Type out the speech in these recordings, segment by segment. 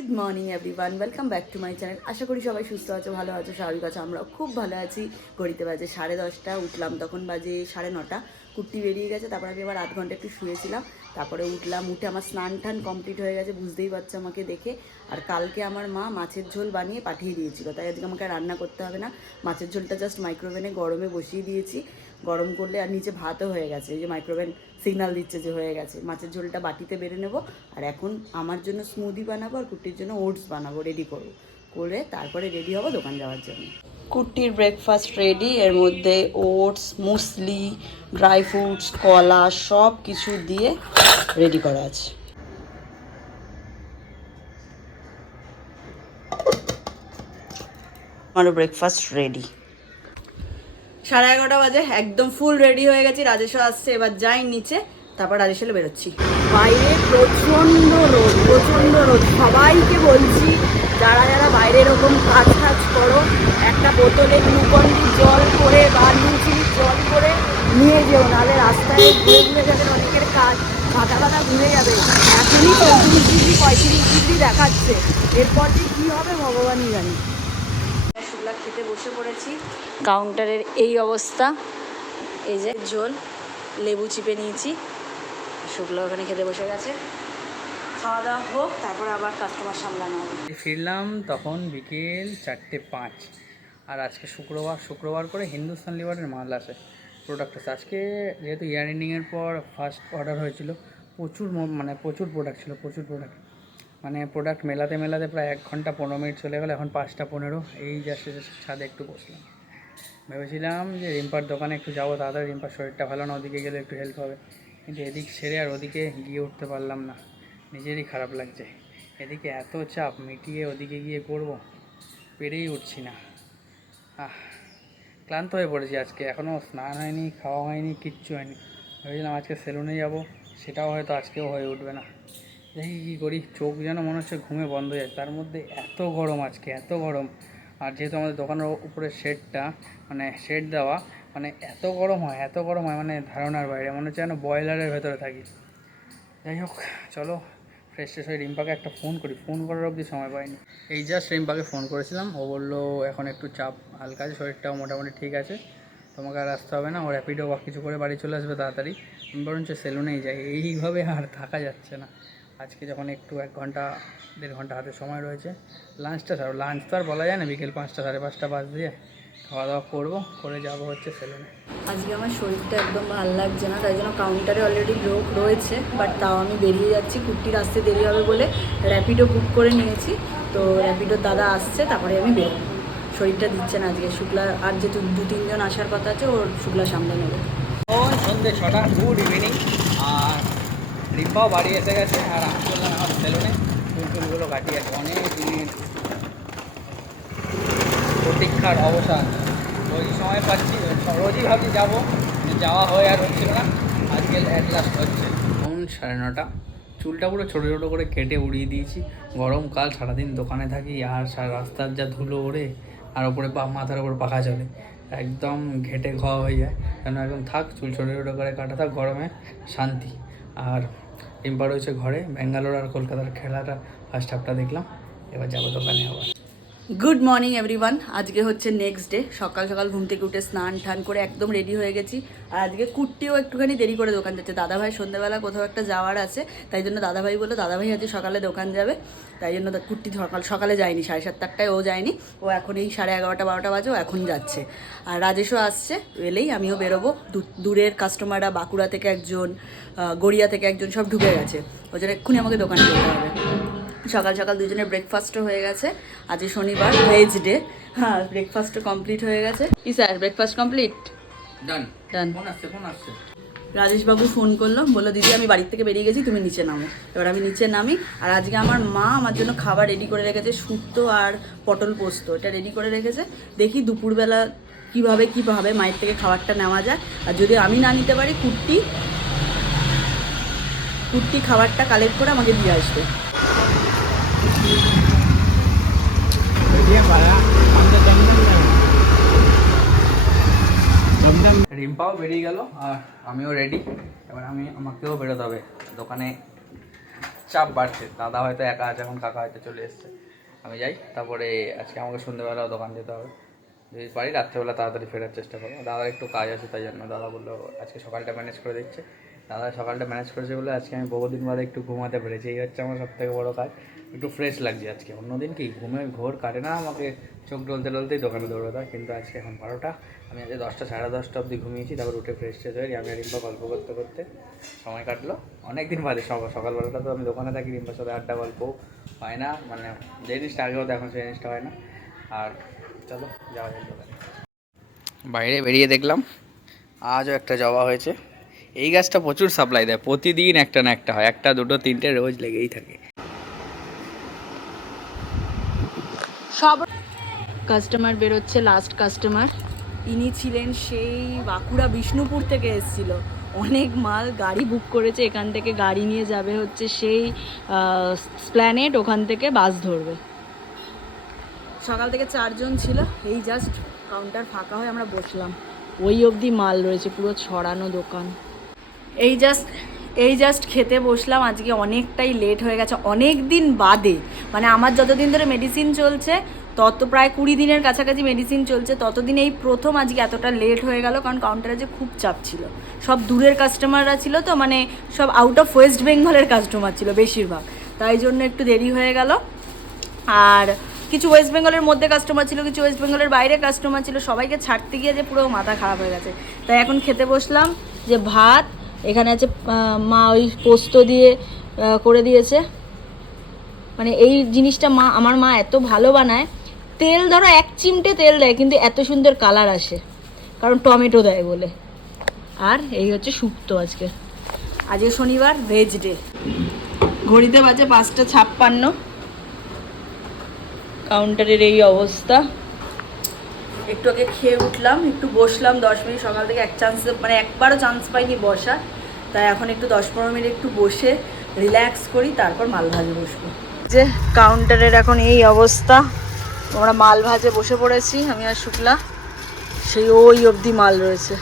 Good morning everyone welcome back to my channel আশা করি সবাই সুস্থ আছো, ভালো আছো, স্বাভাবিক আছো। আমরাও খুব ভালো আছি। ঘড়িতে বাজে সাড়ে দশটা, উঠলাম তখন বাজে সাড়ে নটা। কুর্তি বেরিয়ে গেছে, তারপর আমি আবার আধ ঘণ্টা একটু শুয়েছিলাম। তারপরে উঠলাম, উঠে আমার স্নান টান কমপ্লিট হয়ে গেছে, বুঝতেই পারছ আমাকে দেখে। আর কালকে আমার মা মাছের ঝোল বানিয়ে পাঠিয়ে দিয়েছিল, তাই আজকে আমাকে রান্না করতে হবে না। মাছের ঝোলটা জাস্ট মাইক্রোওভেনে গরমে বসিয়ে দিয়েছি। গরম করলে আর নিচে ভাতও হয়ে গেছে। এই যে মাইক্রোওভেন সিগনাল দিচ্ছে যে হয়ে গেছে। মাছের ঝোলটা বাটিতে বেড়ে নেব। আর এখন আমার জন্য স্মুদি বানাবো আর কুটির জন্য ওটস বানাবো রেডি করব। করে তারপরে রেডি হব দোকান যাওয়ার জন্য। কুটির ব্রেকফাস্ট রেডি এর মধ্যে ওটস মুসলি ড্রাই ফ্রুটস কলা সব কিছু দিয়ে রেডি করা আছে। আমারও ব্রেকফাস্ট রেডি সাড়ে এগারোটা বাজে, একদম ফুল রেডি হয়ে গেছি রাজেশও আসছে, এবার যাই নিচে, তারপর রাজেশ বেরোচ্ছি। বাইরে প্রচণ্ড রোদ প্রচণ্ড রোদ। সবাইকে বলছি, যারা যারা বাইরে এরকম কাজ কাজ করো, একটা বোতলে গ্লুকন্ডি জল করে বা নুচিনি জল করে নিয়ে যেও, নাহলে রাস্তায় ঘুরে ঘুরে যাবেন অনেকের কাজ মাথা ব্যথা ঘুরে যাবে। এখনই চৌত্রিশ ডিগ্রি, পঁয়ত্রিশ ডিগ্রি দেখাচ্ছে। এরপর যে কী হবে, ভগবানই জানি। শুকলা খেতে বসে পড়েছি। কাউন্টারের এই অবস্থা। এই যে ঝোল লেবু চিপে নিয়েছি। শুকলা ওখানে খেতে বসে গেছে। খাওয়া দাওয়া হোক, তারপর আবার কাস্টমার সামলানো হবে। ফিরলাম তখন বিকেল চারটে পাঁচ। আর আজকে শুক্রবার শুক্রবার করে হিন্দুস্তান লিভারের মাল আসে। প্রোডাক্ট আছে। আজকে যেহেতু ইয়ার এন্ডিংয়ের পর ফার্স্ট অর্ডার হয়েছিল, প্রচুর মানে প্রচুর প্রোডাক্ট ছিল, প্রচুর প্রোডাক্ট মানে প্রোডাক্ট মেলাতে মেলাতে প্রায় এক ঘণ্টা পনেরো মিনিট চলে গেল, এখন পাঁচটা পনেরো। এই জাস্ট ছাদে একটু বসলাম। ভেবেছিলাম যে রিম্পার দোকানে একটু যাব, তাড়াতাড়ি রিম্পার শরীরটা ভালো না, ওদিকে গেলে একটু হেল্প হবে। কিন্তু এদিক ছেড়ে আর ওদিকে গিয়ে উঠতে পারলাম না। নিজেরই খারাপ লাগছে। এদিকে এত চাপ, মিটিয়ে ওদিকে গিয়ে করব, পেরেই উঠছি না। আহ, ক্লান্ত হয়ে পড়েছি আজকে। এখনও স্নান হয়নি, খাওয়া হয়নি, কিচ্ছু হয়নি। ভেবেছিলাম আজকে সেলুনে যাব, সেটাও হয়তো আজকেও হয়ে উঠবে না। দেখি কী করি? চোখ যেন মনে হচ্ছে ঘুমে বন্ধ হয়ে যায় তার মধ্যে এত গরম আজকে, এত গরম। আর যেহেতু আমাদের দোকানের উপরে শেডটা মানে শেড দেওয়া মানে এত গরম হয়, এত গরম হয় মানে ধারণার বাইরে। মনে হচ্ছে যেন বয়লারের ভেতরে থাকি। যাই হোক, চলো ফ্রেশ ফ্রেশ হয়ে রিম্পাকে একটা ফোন করি। ফোন করার অবধি সময় পাইনি। এই জাস্ট রিম্পাকে ফোন করেছিলাম। ও বলল, এখন একটু চাপ হালকা আছে, শরীরটাও মোটামুটি ঠিক আছে। তোমাকে আর আসতে হবে না। ও র্যাপিডো বা কিছু করে বাড়ি চলে আসবে তাড়াতাড়ি। আমি বরঞ্চ সেলুনেই যাই। এইভাবে আর থাকা যাচ্ছে না। আজকে যখন একটু এক ঘণ্টা দেড় ঘণ্টা হাতে সময় রয়েছে লাঞ্চটা ছাড়ো লাঞ্চ তো আর বলা যায় না বিকেল পাঁচটা সাড়ে পাঁচটা বাজ দিয়ে খাওয়া দাওয়া করব করে যাব হচ্ছে সেলুনে আজকে আমার শরীরটা একদম ভালো লাগছে না তাই জন্য কাউন্টারে অলরেডি লোক রয়েছে বাট তাও আমি বেরিয়ে যাচ্ছি। কুর্তির আসতে দেরি হবে বলে র্যাপিডো বুক করে নিয়েছি। তো র্যাপিডোর দাদা আসছে তারপরে আমি বেরোবো। শরীরটা দিচ্ছে না আজকে। শুক্লা আর যেহেতু দু তিনজন আসার কথা আছে ওর শুক্লা সামনে নেবে। ওই সন্ধ্যে ছটা গুড ইভিনিং আর রিম্পাও বাড়ি এসে গেছে, আর আমি চললাম আমার সেলুনে চুল চুলগুলো কাটিয়ে আছে অনেক দিনের প্রতীক্ষার অবসান। রোজই সময় পাচ্ছি, রোজই ভাবছি যাব যাওয়া হয়ে আর হচ্ছিল না। আজকে এক লাস্ট হচ্ছে। এখন সাড়ে নটা। চুলটা পুরো ছোটো ছোটো করে কেটে উড়িয়ে দিয়েছি। গরমকাল সারাদিন দোকানে থাকি, আর সারা রাস্তার যা ধুলো ওড়ে, আর ওপরে পা, মাথার ওপর পাখা চলে। একদম ঘেটে ঘ হয়ে যায়। কেন একদম থাক, চুল ছোটো ছোটো করে কাটা থাক, গরমে শান্তি। আর রিম্পা রয়েছে ঘরে ব্যাঙ্গালোর আর কলকাতার খেলাটা ফার্স্ট হাফটা দেখলাম এবার যাব দোকানে আবার। গুড মর্নিং এভরিওয়ান আজকে হচ্ছে নেক্সট ডে সকাল সকাল ঘুম থেকে উঠে স্নান টান করে একদম রেডি হয়ে গেছি। আর আজকে কুর্তিও একটুখানি দেরি করে দোকান যাচ্ছে। দাদাভাই সন্ধ্যাবেলা কোথাও একটা যাওয়ার আছে, তাই জন্য দাদাভাই বলল, দাদাভাই আজকে সকালে দোকান যাবে। তাই জন্য কুর্তি সকাল, সকালে যায়নি, সাড়ে সাতটা আটটায় ও যায়নি। ও এখন এই সাড়ে এগারোটা, বারোটা বাজে, ও এখন যাচ্ছে। আর রাজেশও আসছে, এলেই আমিও বেরোবো। দূরের কাস্টমাররা বাঁকুড়া থেকে একজন গড়িয়া থেকে একজন সব ঢুকে গেছে। ওই জন্য এক্ষুনি আমাকে দোকানে যেতে হবে। সকাল সকাল দুজনের ব্রেকফাস্টও হয়ে গেছে। আজ শনিবার ভেজ ডে হ্যাঁ ব্রেকফাস্টও কমপ্লিট হয়ে গেছে। কি sir breakfast complete done done রাজেশবাবু phone করল বলল দিদি আমি বাড়ির থেকে বেরিয়ে গেছি তুমি নিচে নামো। এবার আমি নিচে নামি আর আজকে আমার মা আমার জন্য খাবার রেডি করে রেখেছে শুক্তো আর পটল পোস্ত। এটা রেডি করে রেখেছে। দেখি দুপুরবেলা কীভাবে কীভাবে মায়ের থেকে খাবারটা নেওয়া যায় আর যদি আমি না নিতে পারি কুর্তি কুর্তি খাবারটা কালেক্ট করে আমাকে দিয়ে আসবে। রিম্পাও বেরিয়ে গেল, আর আমিও রেডি এবার আমি আমাকেও বেরোতে হবে। দোকানে চাপ বাড়ছে। দাদা হয়তো একা আছে, এখন কাকা হয়তো চলে এসছে। আমি যাই, তারপরে আজকে আমাকে সন্ধ্যেবেলাও দোকান যেতে হবে। যদি পারি, রাত্রেবেলা তাড়াতাড়ি ফেরার চেষ্টা করব। দাদার একটু কাজ আছে, তাই জন্য দাদা বলল আজকে সকালটা ম্যানেজ করে দিচ্ছে। দাদা সকালটা ম্যানেজ করেছে বলে আজকে আমি বহুদিন বাদে একটু ঘুমাতে পেরেছি। এই হচ্ছে আমার সব থেকে বড়ো কাজ। একটু ফ্রেশ লাগছে আজকে। অন্যদিন কি? ঘুমে ঘোর কাটে না আমাকে চোখ ডলতে ডলতেই দোকানে দৌড়াতে কিন্তু আজকে এখন বারোটা। আমি আজকে দশটা, সাড়ে দশটা অবধি ঘুমিয়েছি, তারপর উঠে ফ্রেশ ট্রেশ হয়ে আমি রিম্পা গল্প করতে করতে সময় কাটলো। অনেক দিন বাদে সকাল সকালবেলাটা তো আমি দোকানে থাকি, রিম্পার সাথে আড্ডা গল্প হয় না। মানে যে জিনিসটা আগে হতো, এখন সেই জিনিসটা হয় না। আর চলো, যাওয়া যাক দোকানে। বাইরে বেরিয়ে দেখলাম। আজও একটা জবা হয়েছে। এই গাছটা প্রচুর সাপ্লাই দেয়। প্রতিদিন একটা না একটা হয়, একটা, দুটো, তিনটে রোজ লেগেই থাকে। সব কাস্টমার বেরোচ্ছে লাস্ট কাস্টমার ইনি ছিলেন সেই বাঁকুড়া বিষ্ণুপুর থেকে এসেছিল। অনেক মাল গাড়ি বুক করেছে, এখান থেকে গাড়ি নিয়ে যাবে হচ্ছে সেই স্প্ল্যানেট ওখান থেকে বাস ধরবে। সকাল থেকে চারজন ছিল, এই জাস্ট কাউন্টার ফাঁকা হয়ে আমরা বসলাম। ওই অবধি মাল রয়েছে, পুরো ছড়ানো দোকান। এই জাস্ট এই জাস্ট খেতে বসলাম, আজকে অনেকটাই লেট হয়ে গেছে, অনেক দিন বাদে। মানে আমার যতদিন ধরে মেডিসিন চলছে, তত প্রায় কুড়ি দিনের কাছাকাছি মেডিসিন চলছে, ততদিন এই প্রথম আজকে এতটা লেট হয়ে গেল, কারণ কাউন্টারে যে খুব চাপ ছিল। সব দূরের কাস্টমাররা ছিল তো মানে সব আউট অফ ওয়েস্ট বেঙ্গলের কাস্টমার ছিল বেশিরভাগ। তাই জন্য একটু দেরি হয়ে গেল। আর কিছু ওয়েস্ট বেঙ্গলের মধ্যে কাস্টমার ছিল, কিছু ওয়েস্ট বেঙ্গলের বাইরে কাস্টমার ছিল, সবাইকে ছাড়তে গিয়ে যে পুরো মাথা খারাপ হয়ে গেছে। তাই এখন খেতে বসলাম যে ভাত এখানে আছে মা ওই পোস্ত দিয়ে করে দিয়েছে। মানে এই জিনিসটা মা, আমার মা এত ভালো বানায়। তেল ধরো, এক চিমটে তেল দেয়, কিন্তু এত সুন্দর কালার আসে। কারণ টমেটো দেয় বলে। আর এই হচ্ছে শুক্তো আজকে। আজকে শনিবার ভেজ ডে ঘড়িতে বাজে পাঁচটা ছাপ্পান্ন। কাউন্টারের এই অবস্থা। একটু আগে খেয়ে উঠলাম, একটু বসলাম, দশ মিনিট সকাল থেকে এক চান্স মানে একবারও চান্স পাইনি বসা তাই এখন একটু দশ পনেরো মিনিট একটু বসে রিল্যাক্স করি, তারপর মাল ভাজে বসবো। যে কাউন্টারের এখন এই অবস্থা। আমরা মাল ভাজে বসে পড়েছি, আমি আর শুক্লা। সেই ওই অবধি মাল রয়েছে।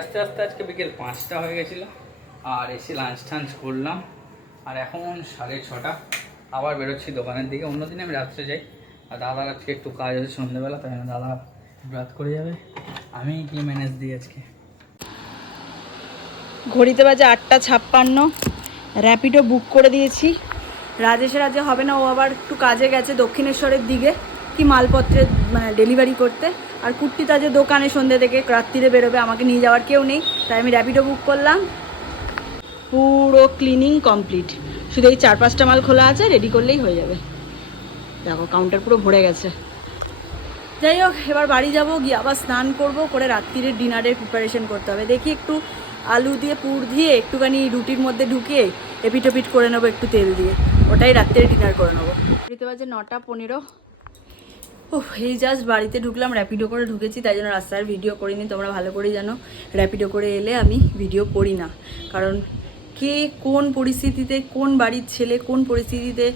আস্তে আস্তে আজকে বিকেল পাঁচটা হয়ে গেছিল, আর এসে লাঞ্চ টাঞ্চ করলাম। আর এখন সাড়ে ছটা, আবার বেরোচ্ছি দোকানের দিকে। অন্যদিন আমি রাত্রে যাই। আর দাদার আজকে একটু কাজ আছে সন্ধ্যেবেলা তাই দাদা রাত করে যাবে। আমি কি ম্যানেজ দিই আজকে? ঘড়িতে বাজে আটটা ছাপ্পান্ন। র্যাপিডো বুক করে দিয়েছি। রাজেশের আজকে হবে না, ও আবার একটু কাজে গেছে দক্ষিণেশ্বরের দিকে, কি মালপত্রের মানে ডেলিভারি করতে। আর কুর্তি তাজে দোকানে সন্ধ্যে থেকে রাত্রিরে বেরোবে, আমাকে নিয়ে যাওয়ার কেউ নেই, তাই আমি র্যাপিডো বুক করলাম। পুরো ক্লিনিং কমপ্লিট শুধু এই চার পাঁচটা মাল খোলা আছে রেডি করলেই হয়ে যাবে। দেখো কাউন্টার পুরো ভরে গেছে। যাই হোক এবার বাড়ি যাব গিয়ে আবার স্নান করব করে রাত্রিরের ডিনারের প্রিপারেশন করতে হবে। দেখি একটু আলু দিয়ে পুর দিয়ে একটুখানি রুটির মধ্যে ঢুকিয়ে এপিটোপিট করে নেব একটু তেল দিয়ে। ওটাই রাত্রে ডিনার করে নেব। বাড়িতে বাজে নটা পনেরো। ও এই জাস্ট বাড়িতে ঢুকলাম র্যাপিডো করে ঢুকেছি তাই জন্য রাস্তার ভিডিও করিনি। তোমরা ভালো করেই জানো র্যাপিডো করে এলে আমি ভিডিও করি না। কারণ কে কোন পরিস্থিতিতে কোন বাড়ির ছেলে কোন পরিস্থিতিতে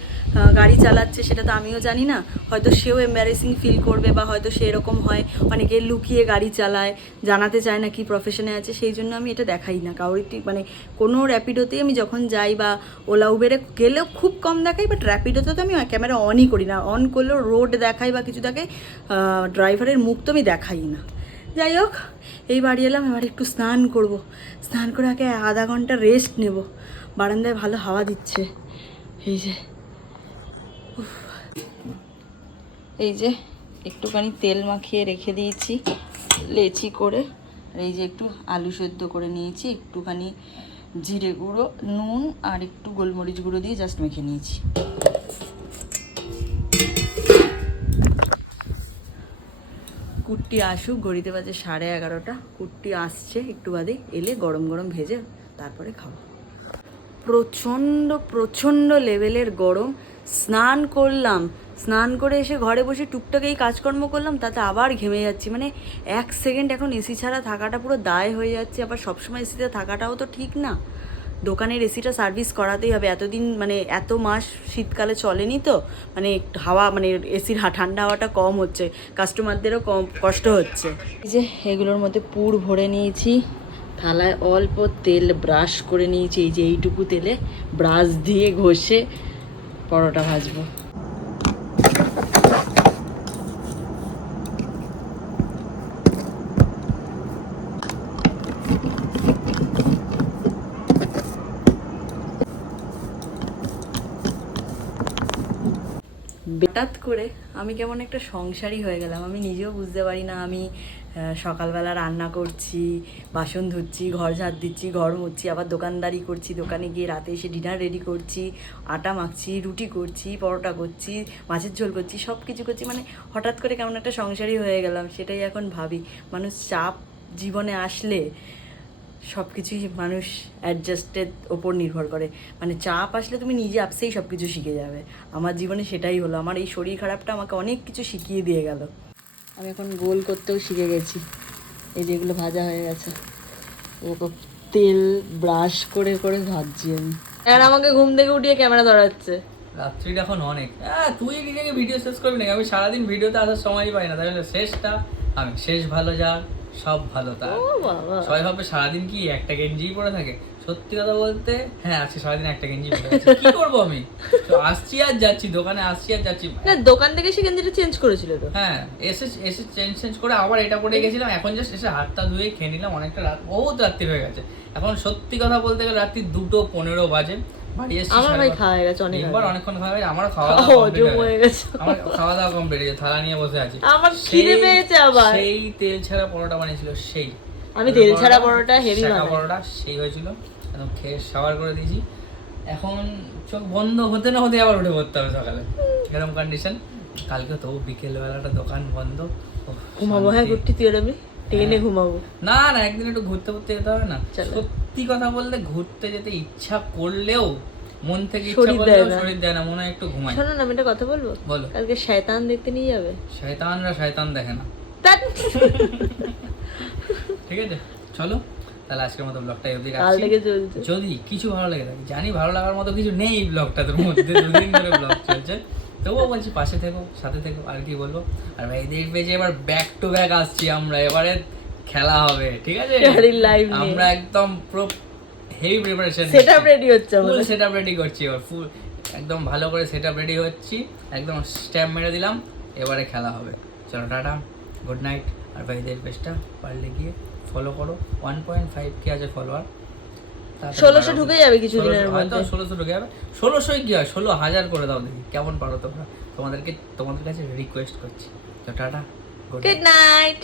গাড়ি চালাচ্ছে সেটা তো আমিও জানি না। হয়তো সেও এম্বারেসিং ফিল করবে বা হয়তো সে এরকম হয়, অনেকে লুকিয়ে গাড়ি চালায়, জানাতে চায় না কি প্রফেশনে আছে, সেই জন্য আমি এটা দেখাই না। ঠিক মানে কোনো র্যাপিডোতেই আমি যখন যাই বা ওলা উবেরে গেলেও খুব কম দেখাই বাট র্যাপিডোতে তো আমি ক্যামেরা অনই করি না। অন করলেও রোড দেখাই বা কিছু দেখাই ড্রাইভারের মুখ তো আমি দেখাই না। যাই হোক, এই বাড়ি এলাম, এবার একটু স্নান করব। স্নান করে আগে আধা ঘণ্টা রেস্ট নেব। বারান্দায় ভালো হাওয়া দিচ্ছে। এই যে। এই যে, একটুখানি তেল মাখিয়ে রেখে দিয়েছি, লেচি করে। এই যে একটু আলু সেদ্ধ করে নিয়েছি, একটুখানি জিরে গুঁড়ো, নুন আর একটু গোলমরিচ গুঁড়ো দিয়ে জাস্ট মেখে নিয়েছি। কুট্টি আসুক, ঘড়িতে বাজে সাড়ে এগারোটা, কুটটি আসছে, একটু বাদে এলে গরম গরম ভেজে তারপরে খাব। প্রচণ্ড প্রচণ্ড লেভেলের গরম। স্নান করলাম, স্নান করে এসে ঘরে বসে টুকটাক এই কাজকর্ম করলাম, তাতে আবার ঘেমে যাচ্ছি। মানে এক সেকেন্ড এখন এসি ছাড়া থাকাটা পুরো দায় হয়ে যাচ্ছে, আবার সবসময় এসিতে থাকাটাও তো ঠিক না। দোকানের এসিটা সার্ভিস করাতেই হবে। এতদিন মানে এত মাস শীতকালে চলেনি তো মানে হাওয়া মানে এসির ঠান্ডা হাওয়াটা কম হচ্ছে কাস্টমারদেরও কম কষ্ট হচ্ছে। এই যে এগুলোর মধ্যে পুর ভরে নিয়েছি, থালায় অল্প তেল ব্রাশ করে নিয়েছি, এই যে এইটুকু তেলে ব্রাশ দিয়ে ঘষে পরোটা ভাজবো। হঠাৎ করে আমি কেমন একটা সংসারই হয়ে গেলাম। আমি নিজেও বুঝতে পারি না, আমি সকালবেলা রান্না করছি, বাসন ধুচ্ছি, ঘর ঝাড় দিচ্ছি, ঘর মুচ্ছি, আবার দোকানদারি করছি, দোকানে গিয়ে রাতে এসে ডিনার রেডি করছি, আটা মাখছি, রুটি করছি, পরোটা করছি, মাছের ঝোল করছি সব কিছু করছি। মানে হঠাৎ করে কেমন একটা সংসারই হয়ে গেলাম, সেটাই এখন ভাবি। মানুষ চাপ জীবনে আসলে সব কিছুই মানুষ অ্যাডজাস্টের ওপর নির্ভর করে। মানে চাপ আসলে তুমি নিজে আপসেই সব কিছু শিখে যাবে। আমার জীবনে সেটাই হলো। আমার এই শরীর খারাপটা আমাকে অনেক কিছু শিখিয়ে দিয়ে গেল। আমি এখন গোল করতেও শিখে গেছি। এই যেগুলো ভাজা হয়ে গেছে। এরকম তেল ব্রাশ করে করে ভাজছি আমি। আর আমাকে ঘুম থেকে উঠিয়ে ক্যামেরা ধরাচ্ছে। রাত্রিটা এখন অনেক। হ্যাঁ তুই নিজেকে ভিডিও শেষ করবি না আমি সারাদিন ভিডিওতে আসার সময়ই পাই না। তাই জন্য শেষটা আমি। শেষ ভালো যাক। সব ভালো তার। সবাই ভাবে সারাদিন কি একটা গেঞ্জি পরে থাকে? সত্যি কথা বলতে হ্যাঁ আজকে সারাদিন একটা গেঞ্জি পরে আছি। কি করব আমি? তো আসছি আর যাচ্ছি দোকানে আসছি আর যাচ্ছি। না দোকান থেকে সে গেঞ্জিটা চেঞ্জ করেছিল তো। হ্যাঁ এসে এসে চেঞ্জ চেঞ্জ করে আবার এটা পরে গেছিলাম। এখন জাস্ট এসে হাতটা ধুয়ে খেয়ে নিলাম অনেকটা রাত বহুত রাত্রি হয়ে গেছে। এখন সত্যি কথা বলতে গেলে রাত্রি দুটো পনেরো বাজে। আমার ভাই খাওয়া হয়ে গেছে অনেক একবার অনেকক্ষণ খাওয়া হয়েছে আমার খাওয়া দাওয়া হয়ে গেছে। আমার খাওয়া কমপ্লিট থালা নিয়ে বসে আছি। আমার খিদে পেয়েছে আবার। সেই তেল ছাড়া পরোটা বানিয়েছিল সেই। আমি তেল ছাড়া পরোটা হেভি বানাই। পরোটা সেই হয়েছিল। একদম খেয়ে শাওয়ার করে দিয়েছি। এখন চোখ বন্ধ হতে না হতে আবার উঠে পড়তে হবে সকালে। এরকম কন্ডিশন কালকে তো বিকেল বেলাটা দোকান বন্ধ। ঘুমাবো হ্যাঁ শান্তি। তুই ট্রেনে ঘুমাবো। না না একদিন একটু ঘুরতে ঘুরতে যেতে হবে না। সত্যি কথা বলতে ঘুরতে যেতে ইচ্ছা করলেও মন থেকে ইচ্ছা করলেও শরীর দেয় না মনে হয় একটু ঘুমাই। শোনো না আমি একটা কথা বলব? বলো। কালকে শয়তান দেখতে নিয়ে যাবে? শয়তানরা শয়তান দেখে না। ঠিক আছে চলো। তাহলে আজকের মতো ব্লগটা রাখছি। যদি কিছু ভালো লাগে থাকে জানি ভালো লাগার মতো কিছু নেই ব্লগটা তোর মধ্যে দুদিন ধরে ব্লগ চলছে। তবুও বলছি পাশে থেকো সাথে থেকো আর কি বলব? আর ভাই দেখবে যে এবার ব্যাক টু ব্যাক আসছি আমরা এবারে খেলা হবে ঠিক আছে? আমরা একদম পুরো heavy preparation set up ready হচ্ছে ফুল আমাদের। সেট আপ রেডি করছি এবার ফুল একদম ভালো করে সেট আপ রেডি হচ্ছি একদম স্ট্যাম্প মেরে দিলাম এবারে খেলা হবে। চলো টাটা গুড নাইট আর ভাইদের পেজটা পারলে গিয়ে ফলো করো। ওয়ান পয়েন্ট ফাইভ কে আছে ফলোয়ার 1600 ঢুকে যাবে কিছুদিনের হয়তো মধ্যে। ষোলোশো ঢুকে যাবে। ষোলোশোই কি হয় ষোলো হাজার করে দাও দেখি কেমন পারো তোমরা? তোমাদেরকে তোমাদের কাছে রিকোয়েস্ট করছি। তো টাটা গুড নাইট